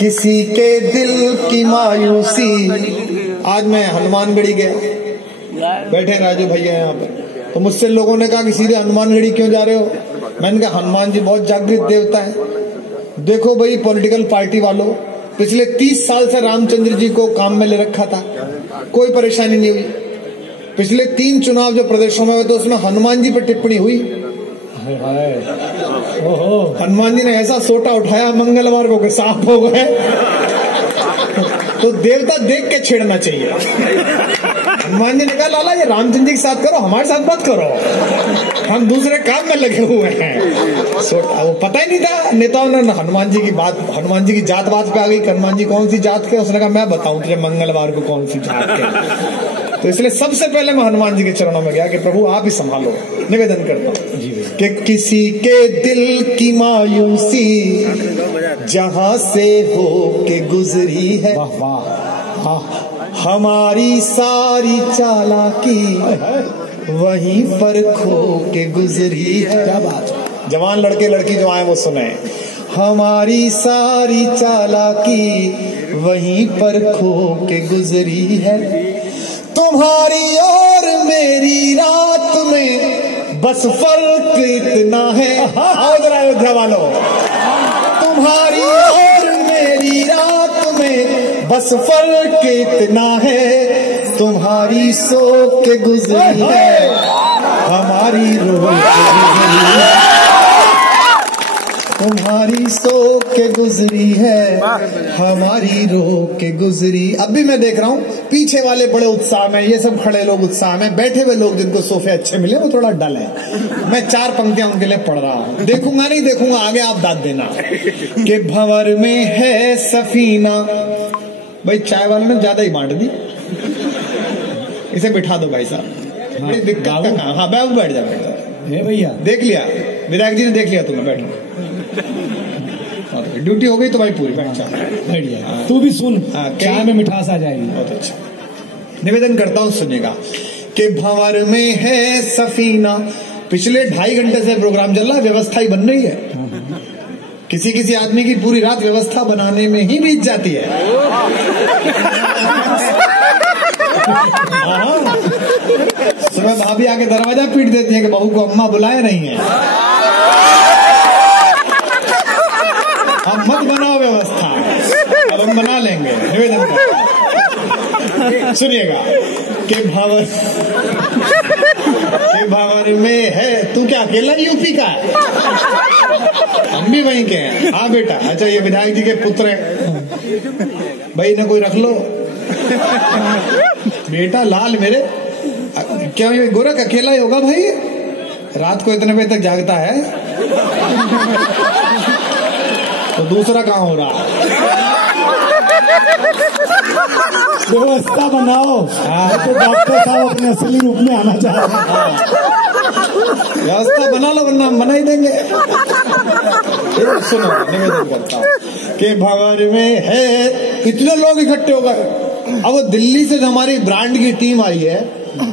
किसी के दिल की मायूसी। आज मैं हनुमानगढ़ी गया, बैठे राजू भैया यहाँ पर, तो मुझसे लोगों ने कहा कि सीधे हनुमानगढ़ी क्यों जा रहे हो? मैंने कहा हनुमान जी बहुत जागृत देवता है। देखो भाई पॉलिटिकल पार्टी वालों, पिछले 30 साल से रामचंद्र जी को काम में ले रखा था, कोई परेशानी नहीं हुई। पिछले 3 चुनाव जो प्रदेशों में हुए तो उसमें हनुमान जी पर टिप्पणी हुई। हनुमान जी ने ऐसा सोटा उठाया मंगलवार को कि सांप हो गए। तो देवता देख के छेड़ना चाहिए। हनुमान जी ने कहा लाला ये रामचंद्र जी के साथ करो, हमारे साथ मत करो, हम दूसरे काम में लगे हुए हैं। वो पता ही नहीं था नेताओं ने हनुमान जी की बात, हनुमान जी की जात बात पे आ गई। हनुमान जी कौन सी जात के? उसने कहा मैं बताऊं तुझे मंगलवार को कौन सी जात के। तो इसलिए सबसे पहले मैं हनुमान जी के चरणों में गया कि प्रभु आप ही संभालो। निवेदन करता हूँ कि किसी के दिल की मायूसी जहां से हो के गुजरी है, हमारी सारी चालाकी वहीं पर खो के गुजरी है। क्या बात, जवान लड़के लड़की जो आए वो सुने। हमारी सारी चालाकी वहीं पर खो के गुजरी है, तुम्हारी और मेरी रात में बस फर्क इतना है। आओ जरा अयोध्या वालों, तुम्हारी और मेरी रात में बस फर्क इतना है, तुम्हारी सो के गुजरी है, हमारी रो के गुजरी है, तुम्हारी सो के गुजरी है, हमारी रो के गुजरी। अब भी मैं देख रहा हूँ पीछे वाले बड़े उत्साह में, ये सब खड़े लोग उत्साह में, बैठे हुए लोग जिनको सोफे अच्छे मिले वो थोड़ा डल है। मैं 4 पंक्तियां उनके लिए पढ़ रहा हूँ, देखूंगा नहीं देखूंगा, आगे आप दाद देना। कि भंवर में है सफीना, भाई चाय वाले ने ज्यादा ही बांट दी, इसे बिठा दो भाई साहब, बड़ी दिक्कत का। हाँ बाबू बैठ जा, भैया देख लिया, विधायक जी ने देख लिया, तुम्हें बैठो, ड्यूटी हो गई तो भाई पूरी बैठ जा। तू भी सुन, चाय में मिठास आ जाएगी। बहुत अच्छा, निवेदन करता हूँ सुनिएगा। कि भंवर में है सफीना, पिछले 2.5 घंटे से प्रोग्राम चल रहा है, व्यवस्था ही बन रही है। किसी किसी आदमी की पूरी रात व्यवस्था बनाने में ही बीत जाती है। सुबह भाभी आके दरवाजा पीट देती है कि बहू को अम्मा बुलाए नहीं है। हम मत बनाओ व्यवस्था, अब हम बना लेंगे। निवेदन करते सुनिएगा। कि भंवर में है, तू क्या अकेला यूपी का है? हम भी वहीं के हैं। हाँ बेटा, अच्छा ये विधायक जी के पुत्र है भाई, इन्हें कोई रख लो। बेटा लाल मेरे, क्या ये गोरख अकेला ही होगा भाई? रात को इतने बजे तक जागता है, तो दूसरा कहाँ हो रहा है? व्यवस्था बनाओ। तो डॉक्टर साहब अपने असली रूप में आना चाह रहे हैं। व्यवस्था बना लो वरना हम बना ही देंगे। सुनो, निवेदन करता हूँ कि भंवर में है, इतने लोग इकट्ठे हो गए। अब वो दिल्ली से हमारी ब्रांड की टीम आई है,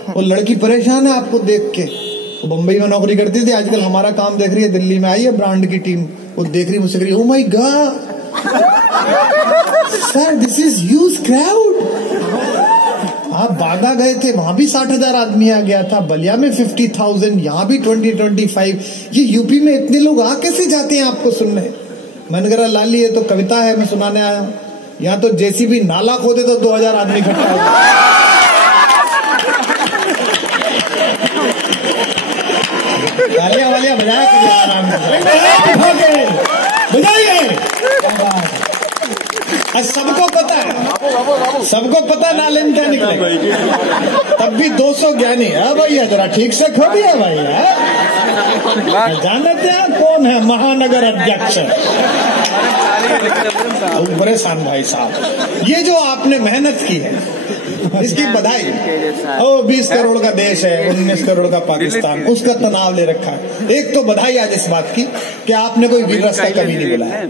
वो लड़की परेशान है आपको देख के। वो बम्बई में नौकरी करती थी, आजकल हमारा काम देख रही है, दिल्ली में आई है ब्रांड की टीम। वो देख रही, मुझसे कह रही, oh my God sir, this is huge crowd. आप बागा गए थे, वहां भी 60,000 आदमी आ गया था, बलिया में 50,000, यहाँ भी 20-25। ये यूपी में इतने लोग आ कैसे जाते हैं आपको सुनने? मैंने कहा लाली ये तो कविता है, मैं सुनाने आया हूँ। यहाँ तो जेसीबी नाला खोदे तो 2,000 आदमी इकट्ठा हो गए। तालियां वालियां बजाया करिए आराम से, बजाइए। सबको पता है, सबको पता नाले में क्या निकले, तब भी 200 ज्ञानी है भैया, जरा ठीक से खो दिया भैया। जानते हैं कौन है महानगर अध्यक्ष? परेशान भाई साहब, ये जो आपने मेहनत की है इसकी बधाई। 20 करोड़ का देश है, 19 करोड़ का पाकिस्तान, उसका तनाव ले रखा है। एक तो बधाई आज इस बात की कि आपने कोई वीर रस का कवि नहीं बुलाया,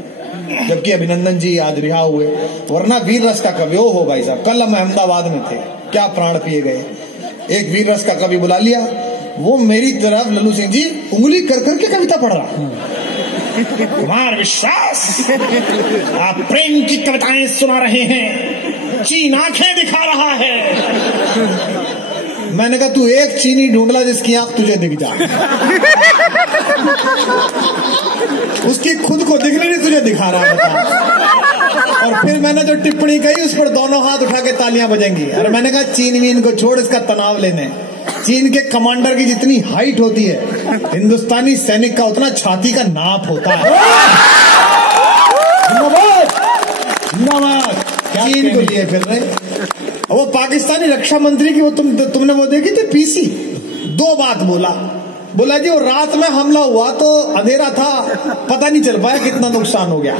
जबकि अभिनंदन जी आज रिहा हुए, वरना वीर रस का कवि हो भाई साहब। कल हम अहमदाबाद में थे, क्या प्राण पिए गए। एक वीर रस का कवि बुला लिया, वो मेरी तरफ लल्लू सिंह जी उंगली कर करके कविता पढ़ रहा। कुमार विश्वास, आप प्रेम की कविताएं सुना रहे हैं, चीन आंखें दिखा रहा है। मैंने कहा तू एक चीनी ढूंढला जिसकी आंख तुझे दिख जाए। उसकी खुद को दिखने नहीं, तुझे दिखा रहा है। और फिर मैंने जो टिप्पणी कही उस पर दोनों हाथ उठा के तालियां बजेंगी। और मैंने कहा चीन वीन को छोड़, इसका तनाव लेने। चीन के कमांडर की जितनी हाइट होती है, हिंदुस्तानी सैनिक का उतना छाती का नाप होता है। चीन को लिए फिर रहे। वो पाकिस्तानी रक्षा मंत्री की वो तुमने वो देखी थी पीसी, 2 बात बोला जी वो रात में हमला हुआ तो अंधेरा था, पता नहीं चल पाया कितना नुकसान हो गया।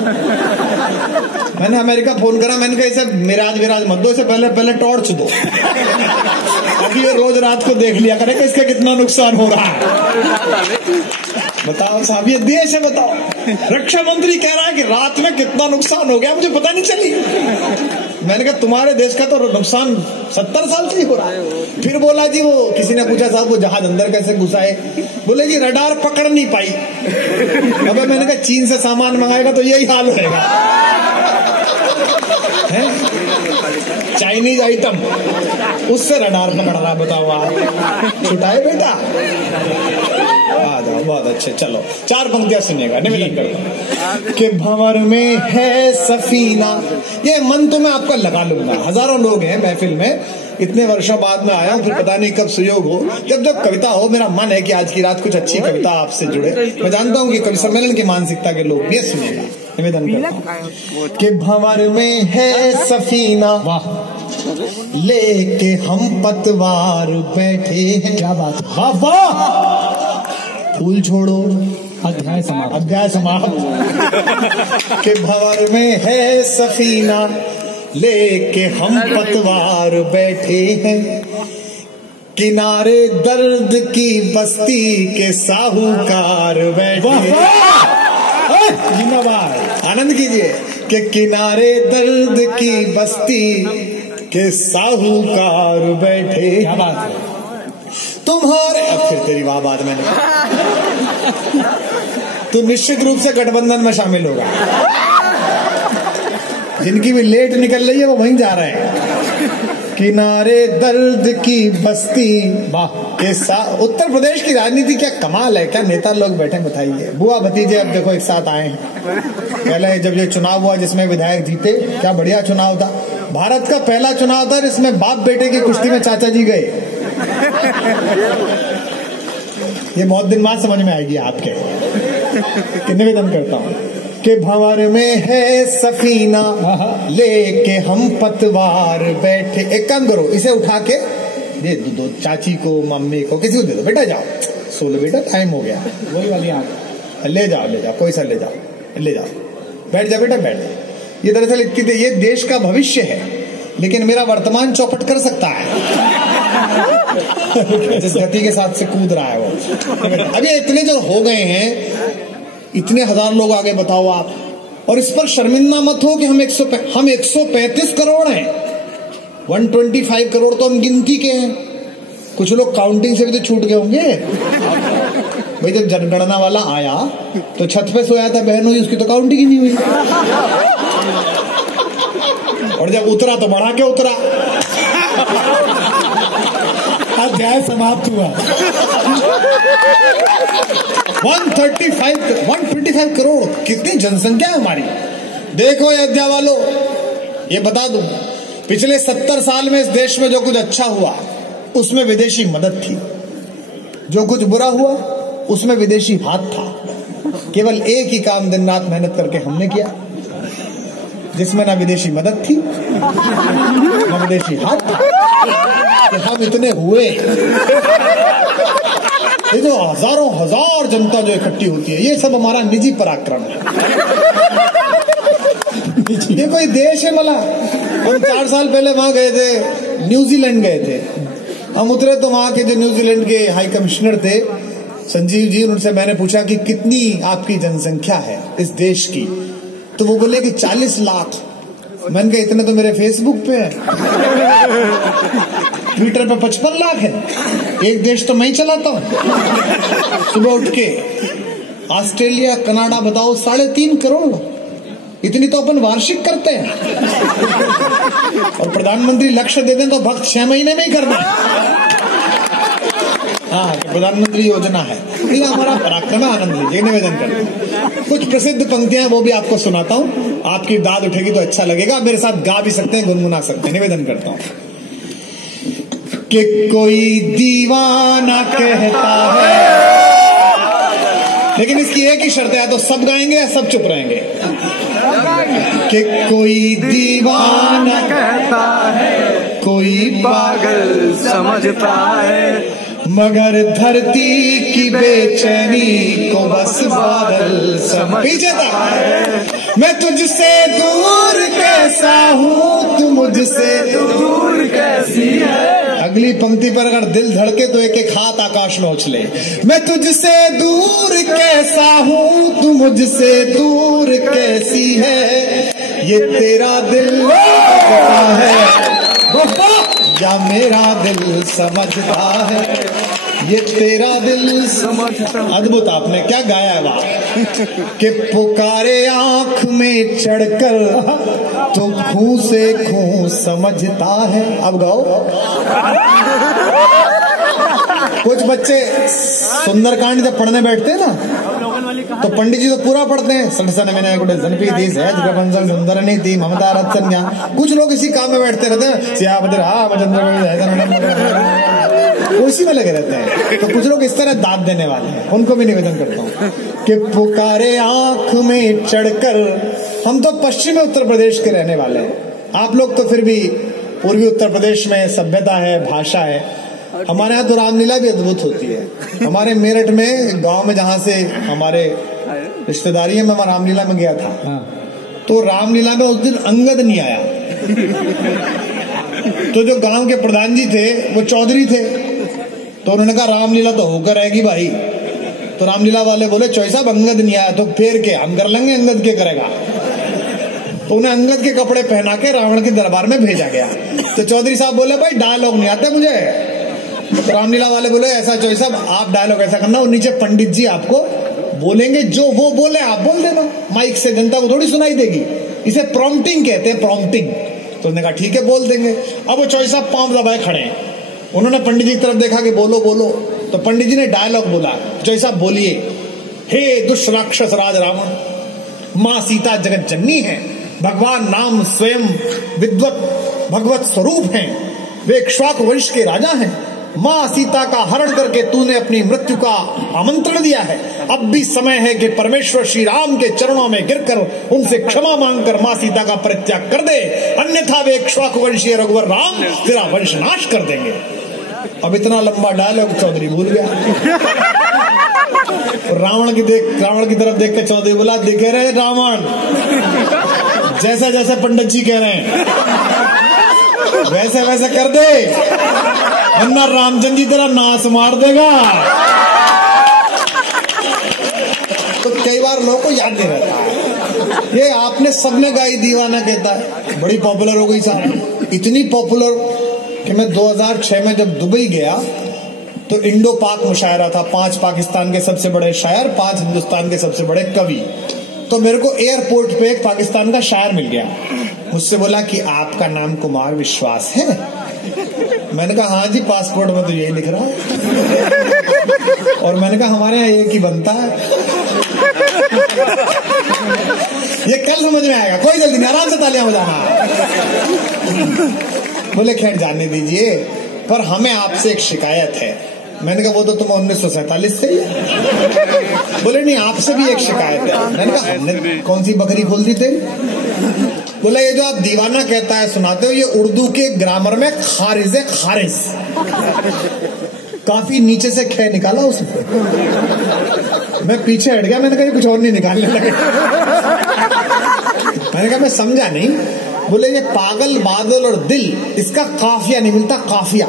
मैंने अमेरिका फोन करा, मैंने कहा इसे मिराज मत दो, इसे पहले टॉर्च दो, ताकि ये रोज रात को देख लिया करे कि इसका कितना नुकसान हो रहा है। बताओ साहब, ये देश है, बताओ। रक्षा मंत्री कह रहा है कि रात में कितना नुकसान हो गया, मुझे पता नहीं चली। मैंने कहा तुम्हारे देश का तो नुकसान 70 साल से ही हो रहा है। फिर बोला जी वो, किसी ने पूछा साहब वो जहाज अंदर कैसे घुसा है, बोले जी रडार पकड़ नहीं पाई। अब मैंने कहा चीन से सामान मंगाएगा तो यही हाल होगा, चाइनीज आइटम, उससे रडार पकड़ रहा। बताओ आप, छुटाए बेटा। आ जाओ, बहुत अच्छे। चलो 4 पंक्तियां सुनिएगा, निवेदन करता हूं कि भंवर में है सफीना। ये मन तो मैं आपका लगा लूंगा, हजारों लोग हैं महफिल में, इतने वर्षों बाद में आया हूं, फिर पता नहीं कब सुयोग हो, जब कविता हो। मेरा मन है कि आज की रात कुछ अच्छी कविता आपसे जुड़े। मैं जानता हूं कि कवि सम्मेलन की मानसिकता के लोग ये सुनेगा। निवेदन करता हूं कि भंवर में है सफीना, लेके हम पतवार बैठे हैं। क्या बात, वाह। फूल छोड़ो, अध्याय समाप्त। के भंवर में है सफीना, लेके हम पतवार बैठे हैं, किनारे दर्द की बस्ती के साहूकार बैठे हैं। आनंद कीजिए कि किनारे दर्द की बस्ती के साहूकार बैठे। क्या बात है। तुम्हारे, अब फिर तेरी वाह बात मैंने, तू निश्चित रूप से गठबंधन में शामिल होगा। जिनकी भी लेट निकल रही है वो वहीं जा रहे हैं। किनारे दर्द की बस्ती के साथ। उत्तर प्रदेश की राजनीति क्या कमाल है, क्या नेता लोग बैठे, बताइए। बुआ भतीजे अब देखो एक साथ आए हैं। पहले जब ये चुनाव हुआ जिसमें विधायक जीते, क्या बढ़िया चुनाव था। भारत का पहला चुनाव था जिसमें बाप बेटे की कुश्ती में चाचा जी गए। ये बहुत दिन बाद समझ में आएगी आपके। निवेदन करता हूं कि भंवर में है सफीना, लेके हम पतवार बैठे। एक काम करो, इसे उठा के दे दो चाची को, मम्मी को, किसी को दे दो। बेटा जाओ, सो लो बेटा, टाइम हो गया। वही वाली आंख, ले जाओ, कोई सा ले जाओ, बैठ जा बेटा, बैठ जा। ये दरअसल ये देश का भविष्य है, लेकिन मेरा वर्तमान चौपट कर सकता है। जिस गति के साथ से कूद रहा है वो। अभी इतने जो हो गए हैं, इतने हजार लोग आगे, बताओ आप। और इस पर शर्मिंदा मत हो कि हम 135 करोड़ हैं। 125 करोड़ तो हम गिनती के हैं, कुछ लोग काउंटिंग से भी तो छूट गए होंगे। भाई जब जनगणना वाला आया तो छत पे सोया था, बहन हुई, उसकी तो काउंटिंग ही नहीं हुई। और जब उतरा तो बढ़ा के उतरा। अध्याय समाप्त हुआ। 125 करोड़ कितनी जनसंख्या है हमारी। देखो अयोध्या वालों, ये बता दूं, पिछले 70 साल में इस देश में जो कुछ अच्छा हुआ उसमें विदेशी मदद थी, जो कुछ बुरा हुआ उसमें विदेशी हाथ था। केवल एक ही काम दिन रात मेहनत करके हमने किया, जिसमें ना विदेशी मदद थी ना विदेशी हाथ था, कि हम इतने हुए। ये जो हजारों हजार जनता जो इकट्ठी होती है, ये सब हमारा निजी पराक्रम है। ये कोई देश है मला। हम 4 साल पहले वहां गए थे, न्यूजीलैंड गए थे। हम उतरे तो वहां के जो न्यूजीलैंड के हाई कमिश्नर थे संजीव जी, उनसे मैंने पूछा कि कितनी आपकी जनसंख्या है इस देश की, तो वो बोले कि 40 लाख। मैंने कहा इतने तो मेरे फेसबुक पे है, ट्विटर पे 55 लाख है। एक देश तो मैं ही चलाता हूँ सुबह उठ के। ऑस्ट्रेलिया, कनाडा बताओ 3.5 करोड़। इतनी तो अपन वार्षिक करते हैं। और प्रधानमंत्री लक्ष्य दे दें तो भक्त 6 महीने में ही करना है। हाँ, प्रधानमंत्री योजना है। ये हमारा पराक्रम है, आनंद लीजिए, निवेदन करते हैं। कुछ प्रसिद्ध पंक्तियां वो भी आपको सुनाता हूँ, आपकी दाद उठेगी तो अच्छा लगेगा। मेरे साथ गा भी सकते हैं, गुनगुना सकते हैं। निवेदन करता हूँ कि कोई दीवाना कहता है, लेकिन इसकी एक ही शर्त है, या तो सब गाएंगे या सब चुप रहेंगे। कि कोई दीवाना कहता है, कोई पागल समझता है, मगर धरती की बेचैनी को बस बादल समझता है। मैं तुझसे दूर कैसा हूँ, तू मुझसे दूर कैसी है। अगली पंक्ति पर अगर दिल धड़के तो एक एक हाथ आकाश में उछले। मैं तुझसे दूर कैसा हूँ, तू मुझसे दूर कैसी है। ये तेरा दिल है या मेरा दिल समझता है, ये तेरा दिल समझता। अद्भुत, आपने क्या गाया है वहां कि पुकारे आंख में चढ़कर तो खूं से खूं समझता है। अब गाओ। कुछ बच्चे सुंदरकांड जब पढ़ने बैठते हैं ना, तो पंडित जी तो पूरा पढ़ते हैं, सुंदर नहीं थी ममता रत्सन्या। कुछ लोग इसी काम में बैठते रहते हैं, उसी में लगे रहते हैं। तो कुछ लोग इस तरह दाद देने वाले हैं, उनको भी निवेदन करता हूँ कि पुकारे आंख में चढ़कर। हम तो पश्चिमी उत्तर प्रदेश के रहने वाले हैं, आप लोग तो फिर भी पूर्वी उत्तर प्रदेश में सभ्यता है, भाषा है। हमारे यहाँ तो रामलीला भी अद्भुत होती है। हमारे मेरठ में गांव में जहां से हमारे रिश्तेदारी है, मैं वहां रामलीला में गया था। तो रामलीला में उस दिन अंगद नहीं आया। तो जो गांव के प्रधान जी थे वो चौधरी थे, तो उन्होंने कहा रामलीला तो होकर रहेगी भाई। तो रामलीला वाले बोले चौधरी साहब अंगद नहीं आया तो फेर के हम कर लेंगे, अंगद के करेगा। तो उन्हें अंगद के कपड़े पहना के रावण के दरबार में भेजा गया। तो चौधरी साहब बोले भाई डायलॉग नहीं आते मुझे। तो रामलीला वाले बोले ऐसा चौधरी साहब आप डायलॉग ऐसा करना, और नीचे पंडित जी आपको बोलेंगे, जो वो बोले आप बोल देना, माइक से जनता को थोड़ी सुनाई देगी। इसे प्रॉम्प्टिंग कहते हैं, प्रॉम्प्टिंग। तो उन्होंने कहा ठीक है बोल देंगे। अब वो चौधरी साहब पांव दबाए खड़े हैं, उन्होंने पंडित जी की तरफ देखा कि बोलो बोलो। तो पंडित जी ने डायलॉग बोला, चौधरी साहब बोलिए। हे दुष्राक्षस राज रावण, माँ सीता जगत जननी है, भगवान नाम स्वयं विद्वत भगवत स्वरूप हैं, वे इक्ष्वाकु वंश के राजा हैं। माँ सीता का हरण करके तूने अपनी मृत्यु का आमंत्रण दिया है। अब भी समय है कि परमेश्वर श्री राम के चरणों में गिरकर उनसे क्षमा मांगकर माँ सीता का परित्याग कर दे, अन्यथा वे इक्ष्वाकु वंशीय रघुवर राम तेरा वंश नाश कर देंगे। अब इतना लंबा डायलॉग चौधरी भूल गया। रावण की तरफ देख के चौधरी बोला, दिखे रहे रावण, जैसा जैसा पंडित जी कह रहे हैं वैसे वैसे कर दे, वरना रामचंद्र जी तेरा नाश मार देगा। तो कई बार लोगों को याद नहीं रहता है। ये आपने सबने गाई दीवाना कहता है, बड़ी पॉपुलर हो गई साहब, इतनी पॉपुलर कि मैं 2006 में जब दुबई गया तो इंडो पाक मुशायरा था। 5 पाकिस्तान के सबसे बड़े शायर, 5 हिंदुस्तान के सबसे बड़े कवि। तो मेरे को एयरपोर्ट पे एक पाकिस्तान का शायर मिल गया, मुझसे बोला कि आपका नाम कुमार विश्वास है। मैंने कहा हाँ जी, पासपोर्ट में तो यही लिख रहा है। और मैंने कहा हमारे यहाँ एक ही बनता है। ये कल समझ में आएगा, कोई जल्दी नहीं, आराम से तालियां बजाना। बोले खैर जाने दीजिए, पर हमें आपसे एक शिकायत है। मैंने कहा वो तो तुम 1947 से ही है। बोले नहीं आपसे भी एक शिकायत है। मैंने कहा हमने कौन सी बकरी खोल दी तेरी? बोला ये जो आप दीवाना कहता है सुनाते हो, ये उर्दू के ग्रामर में खारिज है, खारिज। काफी नीचे से खे निकाला उसने। मैं पीछे हट गया, मैंने कहा कुछ और नहीं निकालने लगे। मैंने कहा मैं समझा नहीं। बोले ये पागल बादल और दिल, इसका काफिया नहीं मिलता, काफिया।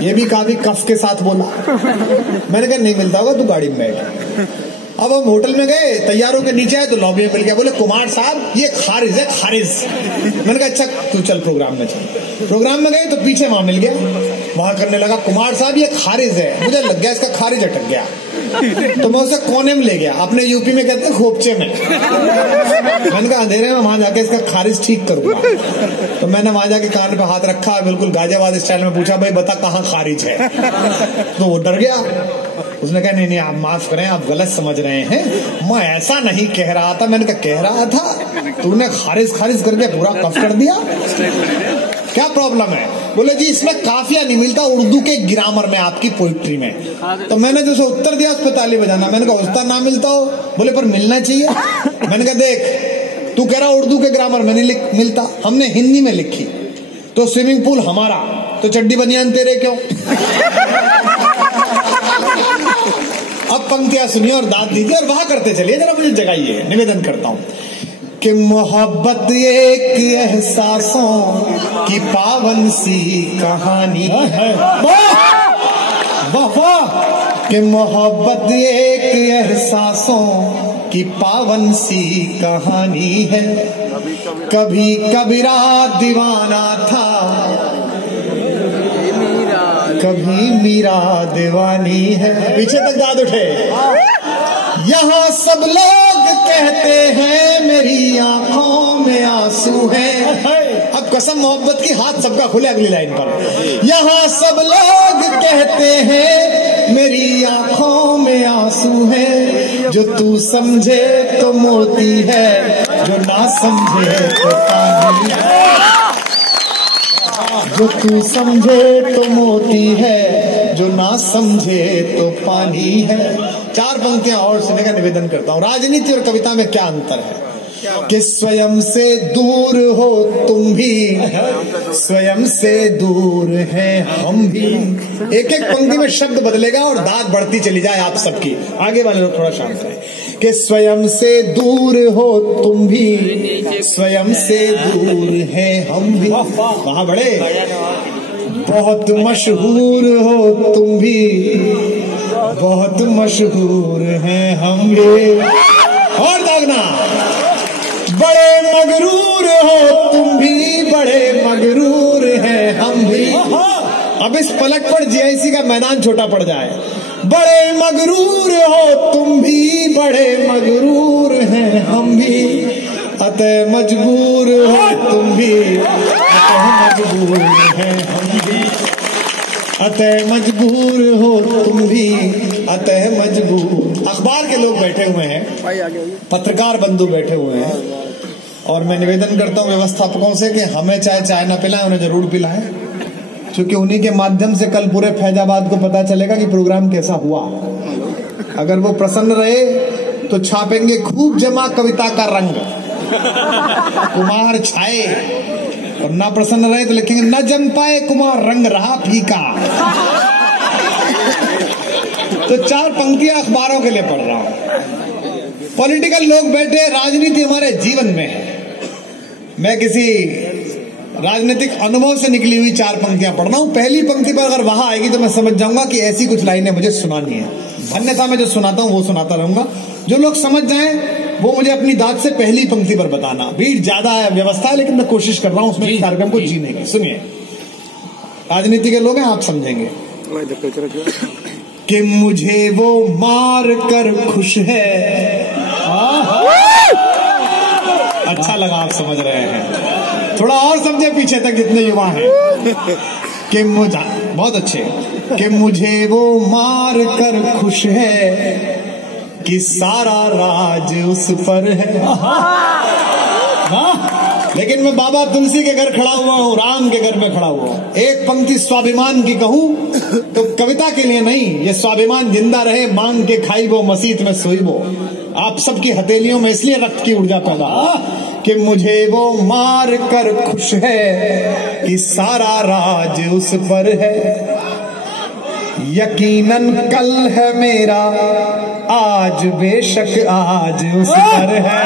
ये भी काफी कफ के साथ बोला। मैंने कहा नहीं मिलता होगा, तू गाड़ी में बैठ। अब हम होटल में गए, तैयारों के नीचे आए तो लॉबी में मिल गया। बोले कुमार साहब ये खारिज है, खारिज। मैंने कहा अच्छा तू चल प्रोग्राम में चल। प्रोग्राम में गए तो पीछे वहां मिल गया, वहां करने लगा कुमार साहब ये खारिज है। मुझे लग गया इसका खारिज अटक गया। तो मैं उसे कोने में ले गया, अपने यूपी में कहते हैं खोपचे में। मैंने कहा अंधेरे में वहां जाके इसका खारिज ठीक करूंगा। तो मैंने वहां जाके कान पे हाथ रखा, बिल्कुल गाजियाबाद स्टाइल में पूछा, भाई बता कहाँ खारिज है। तो वो डर गया। उसने कहा नहीं आप माफ करें, आप गलत समझ रहे हैं, मैं ऐसा नहीं कह रहा था। मैंने कह रहा था, तूने खारिज करके पूरा कफ कर दिया, क्या प्रॉब्लम है? बोले जी इसमें काफिया नहीं मिलता उर्दू के ग्रामर में, आपकी पोइट्री में। तो मैंने जैसे उत्तर दिया उस पर ताली बजाना। मैंने कहा उस्ताद ना मिलता हो? बोले पर मिलना चाहिए। मैंने कहा देख तू कह रहा उर्दू के ग्रामर में नहीं मिलता, हमने हिंदी में लिखी, तो स्विमिंग पूल हमारा, तो चड्डी बनियान तेरे क्यों? अब पंक्तियां सुनिए और दाद दीजिए और वहां करते चलिए, जरा मुझे जगाइए, निवेदन करता हूं कि मोहब्बत एक एहसासों की पावन सी कहानी है। वाह वाह। कि मोहब्बत एक एहसासों की पावन सी कहानी है। कभी कबीरा दीवाना था, कभी मीरा दीवानी है। पीछे तक दाद उठे। यहाँ सब लोग कहते हैं मेरी आंखों में आंसू है। अब कसम मोहब्बत की, हाथ सबका खुले अगली लाइन पर। यहाँ सब लोग कहते हैं मेरी आंखों में आंसू है। जो तू समझे तो मोती है, जो ना समझे तो पानी है। जो तू समझे तो मोती है, जो ना समझे तो पानी है। चार पंक्तियां और सुनने का निवेदन करता हूं। राजनीति और कविता में क्या अंतर है? कि स्वयं से दूर हो तुम भी, स्वयं से दूर हैं हम भी। एक एक पंक्ति में शब्द बदलेगा और दाद बढ़ती चली जाए आप सबकी। आगे वाले लोग थोड़ा शांत रहे। कि स्वयं से दूर हो तुम भी, स्वयं से दूर हैं हम भी। वहां बड़े बहुत मशहूर हो तुम भी, बहुत मशहूर हैं हम भी। और दागना, बड़े मगरूर हो तुम भी, बड़े मगरूर हैं हम भी। अब इस पलट पर जीआईसी का मैदान छोटा पड़ जाए। बड़े मगरूर हो तुम भी, बड़े मगरूर हैं हम भी। अतः मजबूर हो तुम भी, अतः मजबूर हैं हम भी। अतः मजबूर हो तुम भी, अतः मजबूर। अखबार के लोग बैठे हुए हैं, पत्रकार बंधु बैठे हुए हैं, और मैं निवेदन करता हूं व्यवस्थापकों से कि हमें चाय ना पिलाएं, उन्हें जरूर पिलाएं, क्योंकि उन्हीं के माध्यम से कल पूरे फैजाबाद को पता चलेगा कि प्रोग्राम कैसा हुआ। अगर वो प्रसन्न रहे तो छापेंगे खूब जमा कविता का रंग, कुमार छाए, और ना प्रसन्न रहे तो लिखेंगे न जम पाए कुमार, रंग रहा फीका। तो चार पंक्तियां अखबारों के लिए पढ़ रहा हूं। पॉलिटिकल लोग बैठे, राजनीति हमारे जीवन में है। मैं किसी राजनीतिक अनुभव से निकली हुई चार पंक्तियां पढ़ रहा हूं। पहली पंक्ति पर अगर वहां आएगी तो मैं समझ जाऊंगा कि ऐसी कुछ लाइनें मुझे सुनानी है। अन्यथा मैं जो सुनाता हूं वो सुनाता रहूंगा। जो लोग समझ जाएं वो मुझे अपनी दाद से पहली पंक्ति पर बताना। भीड़ ज्यादा है, व्यवस्था है, लेकिन मैं कोशिश कर रहा हूं उसमें कार्यक्रम को जीने की। सुनिए, राजनीति के लोग हैं, आप समझेंगे। कि मुझे वो मार कर खुश है। अच्छा लगा, आप समझ रहे हैं। थोड़ा और समझे पीछे तक जितने युवा हैं। कि मुझे बहुत अच्छे, कि मुझे वो मार कर खुश है कि सारा राज उस पर है। लेकिन मैं बाबा तुलसी के घर खड़ा हुआ हूँ, राम के घर में खड़ा हुआ हूँ। एक पंक्ति स्वाभिमान की कहूँ तो कविता के लिए नहीं, ये स्वाभिमान जिंदा रहे, मांग के खाई वो मसीत में सोई वो। आप सबकी हथेलियों में इसलिए रक्त की ऊर्जा पैदा कि मुझे वो मार कर खुश है कि सारा राज उस पर है। यकीनन कल है मेरा, आज बेशक आज उस पर है।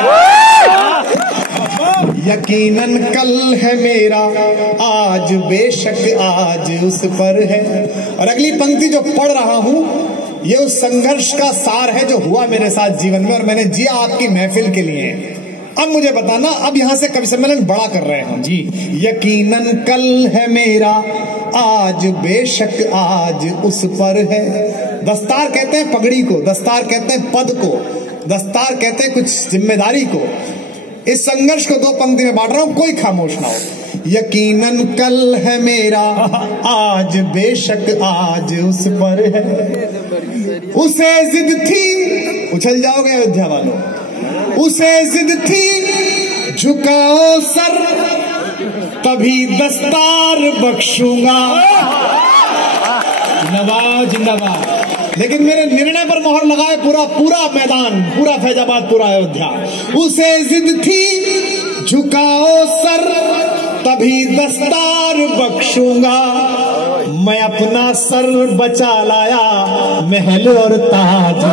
यकीनन कल है मेरा, आज बेशक आज उस पर है। और अगली पंक्ति जो पढ़ रहा हूं ये उस संघर्ष का सार है जो हुआ मेरे साथ जीवन में, और मैंने जिया आपकी महफिल के लिए। अब मुझे बताना, अब यहां से कवि सम्मेलन बड़ा कर रहे हैं हम जी। यकीनन कल है मेरा, आज बेशक आज उस पर है। दस्तार कहते हैं पगड़ी को, दस्तार कहते हैं पद को, दस्तार कहते हैं कुछ जिम्मेदारी को। इस संघर्ष को दो पंक्ति में बांट रहा हूं, कोई खामोश ना हो। यकीनन कल है मेरा, आज बेशक आज उस पर है। उसे जिद थी, उछल जाओगे अयोध्या वालों, उसे जिद थी झुकाओ सर, तभी दस्तार बख्शूंगा। जिंदाबाद जिंदाबाद। लेकिन मेरे निर्णय पर मोहर लगाए पूरा मैदान, पूरा फैजाबाद, पूरा अयोध्या। उसे जिद थी झुकाओ सर, तभी दस्तार बख्शूंगा। मैं अपना सर बचा लाया, महल और ताज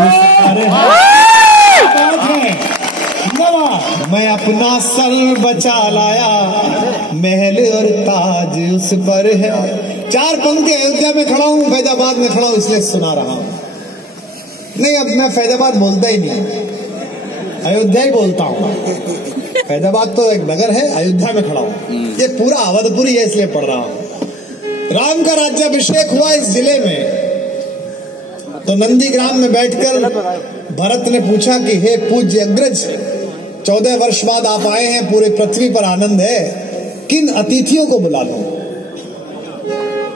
मैं अपना सर बचा लाया, महल और ताज उस पर है। 4 पंक्ति अयोध्या में खड़ा हूं, फैजाबाद में खड़ा हूं, इसलिए सुना रहा हूं। नहीं, अब मैं फैजाबाद बोलता ही नहीं, अयोध्या ही बोलता हूं। फैजाबाद तो एक नगर है, अयोध्या में खड़ा हूं। ये पूरा अवधपुरी है, इसलिए पढ़ रहा हूं। राम का राज्याभिषेक हुआ इस जिले में, तो नंदीग्राम में बैठकर भरत ने पूछा कि हे पूज्य अग्रज, 14 वर्ष बाद आप आए हैं, पूरे पृथ्वी पर आनंद है, किन अतिथियों को बुला लूं?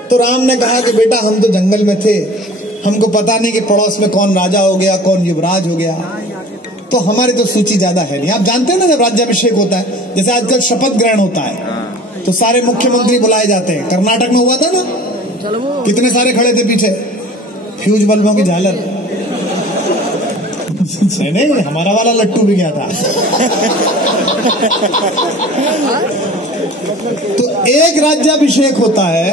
तो राम ने कहा कि बेटा हम तो जंगल में थे, हमको पता नहीं कि पड़ोस में कौन राजा हो गया, कौन युवराज हो गया, तो हमारी तो सूची ज्यादा है नहीं। आप जानते हैं ना, जब राज्याभिषेक होता है, जैसे आजकल शपथ ग्रहण होता है, तो सारे मुख्यमंत्री बुलाए जाते हैं। कर्नाटक में हुआ था ना, कितने सारे खड़े थे पीछे, फ्यूज बल्बों की झालर। नहीं, हमारा वाला लट्टू भी गया था। तो एक राज्याभिषेक होता है,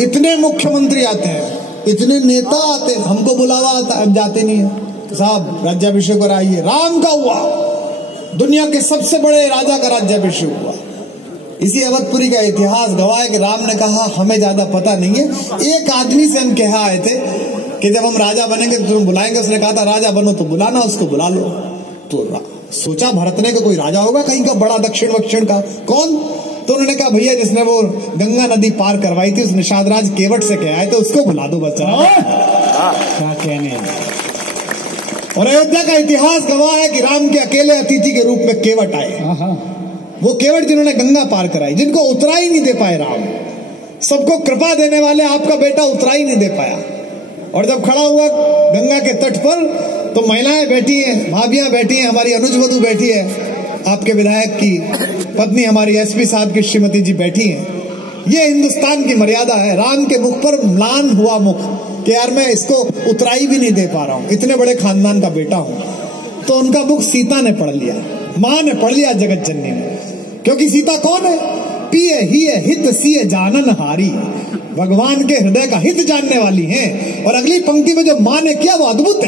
इतने मुख्यमंत्री आते हैं, इतने नेता आते हैं, हमको बुलावा आता है, जाते नहीं है। साहब राज्याभिषेक पर आइए। राम का हुआ, दुनिया के सबसे बड़े राजा का राज्याभिषेक हुआ। इसी अवधपुरी का इतिहास गवाह है कि राम ने कहा हमें ज्यादा पता नहीं है, एक आदमी से हम कहा आए थे कि जब हम राजा बनेंगे तो तुम बुलाएंगे। उसने कहा था राजा बनो तो बुलाना, उसको बुला लो। तो सोचा भरत ने कि कोई राजा होगा कहीं का बड़ा, दक्षिण वक्षिण का, कौन? तो उन्होंने कहा भैया जिसने वो गंगा नदी पार करवाई थी, उस निषाद राज केवट से कह आए, तो उसको बुला दो बच्चा। क्या कहने। और अयोध्या का इतिहास गवाह है कि राम के अकेले अतिथि के रूप में केवट आए। वो केवट जिन्होंने गंगा पार कराई, जिनको उतराई नहीं दे पाए राम। सबको कृपा देने वाले आपका बेटा उतराई नहीं दे पाया। और जब खड़ा हुआ गंगा के तट पर, तो महिलाएं बैठी हैं, भाभियां बैठी हैं, हमारी अनुजवधु बैठी है, आपके विधायक की पत्नी हमारी एसपी साहब की श्रीमती जी बैठी हैं। ये हिंदुस्तान की मर्यादा है। राम के मुख पर म्लान हुआ मुख कि यार मैं इसको उतराई भी नहीं दे पा रहा हूं, इतने बड़े खानदान का बेटा हूं। तो उनका मुख सीता ने पढ़ लिया, मां ने पढ़ लिया, जगत जननी ने। क्योंकि सीता कौन है? पिए ही हित सिए जानन हारी, भगवान के हृदय का हित जानने वाली हैं। और अगली पंक्ति में जो मां ने किया वो अद्भुत है।